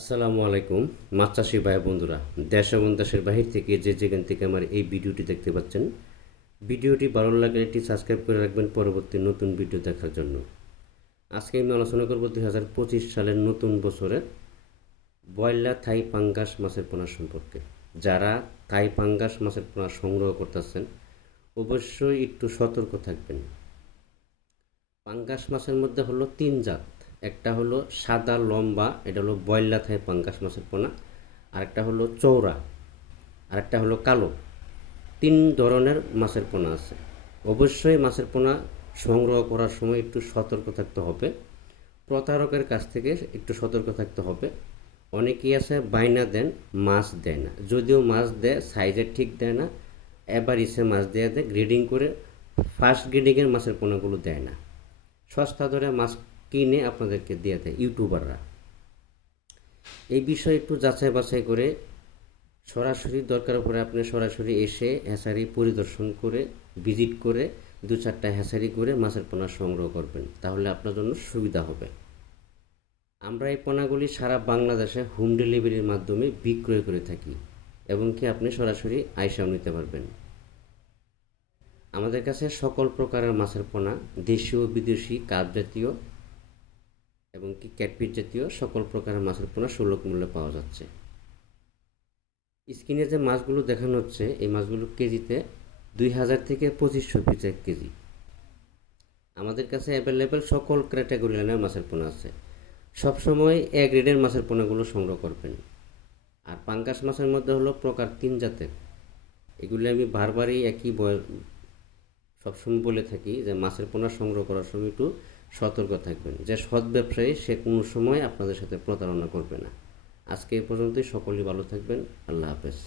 আসসালামু আলাইকুম মাছ চাষি ভাই বন্ধুরা, দেশ এবং দেশের বাহির থেকে যে যেখান থেকে আমার এই ভিডিওটি দেখতে পাচ্ছেন, ভিডিওটি ভালো লাগলে একটি সাবস্ক্রাইব করে রাখবেন পরবর্তী নতুন ভিডিও দেখার জন্য। আজকে আমি আলোচনা করব 2025 সালের নতুন বছরের বয়লা থাই পাঙ্গাস মাছের পোনা সম্পর্কে। যারা থাই পাঙ্গাস মাছের পোনা সংগ্রহ করতেছেন অবশ্যই একটু সতর্ক থাকবেন। পাঙ্গাস মাছের মধ্যে হলো তিন জাত। একটা হলো সাদা লম্বা, এটা হলো বয়লা থাই পাঙ্গাস মাছের পোনা। আরেকটা হলো চৌড়া, আরেকটা হলো কালো। তিন ধরনের মাছের পোনা আছে। অবশ্যই মাছের পোনা সংগ্রহ করার সময় একটু সতর্ক থাকতে হবে। প্রতারকের কাছ থেকে একটু সতর্ক থাকতে হবে। অনেকেই আছে বাইনা দেন, মাছ দেয় না। যদিও মাছ দেয়, সাইজের ঠিক দেয় না। এবার ইসে মাছ দেয় গ্রেডিং করে, ফার্স্ট গ্রেডিংয়ের মাছের পোনাগুলো দেয় না। সস্তা দরে মাছ কিনে আপনাদেরকে দিয়ে দেয় ইউটিউবাররা। এই বিষয়ে একটু যাচাই বাছাই করে সরাসরি দরকার পড়ে আপনি সরাসরি এসে হ্যাচারি পরিদর্শন করে, ভিজিট করে, দু চারটা হ্যাচারি করে মাছের পোনা সংগ্রহ করবেন, তাহলে আপনার জন্য সুবিধা হবে। আমরা এই পোনাগুলি সারা বাংলাদেশে হোম ডেলিভারির মাধ্যমে বিক্রয় করে থাকি, এবং কি আপনি সরাসরি আইসাও নিতে পারবেন। আমাদের কাছে সকল প্রকারের মাছের পোনা, দেশীয় বিদেশি কাপ জাতীয় এবং কি ক্যাটফিশ জাতীয় সকল প্রকারের মাছের পোনা সুলভ মূল্যে পাওয়া যাচ্ছে। স্ক্রিনে যে মাছগুলো দেখানো হচ্ছে, এই মাছগুলো কেজিতে 2000 থেকে 2500 পিস 1 কেজি। আমাদের কাছে অ্যাভেলেবেল সকল ক্যাটাগরি লাইনের মাছের পোনা আছে। সবসময় এ গ্রেডের মাছের পোনাগুলো সংগ্রহ করবেন। আর পাঙ্গাস মাছের মধ্যে হলো প্রকার তিন জাতের। এগুলি আমি বারবারই সবসময় বলে থাকি যে মাছের পোনা সংগ্রহ করার সময় একটু সতর্ক থাকবেন। যে সৎ ব্যবসায়ী সে কোনো সময় আপনাদের সাথে প্রতারণা করবে না। আজকে এই পর্যন্তই। সকলেই ভালো থাকবেন। আল্লাহ হাফেজ।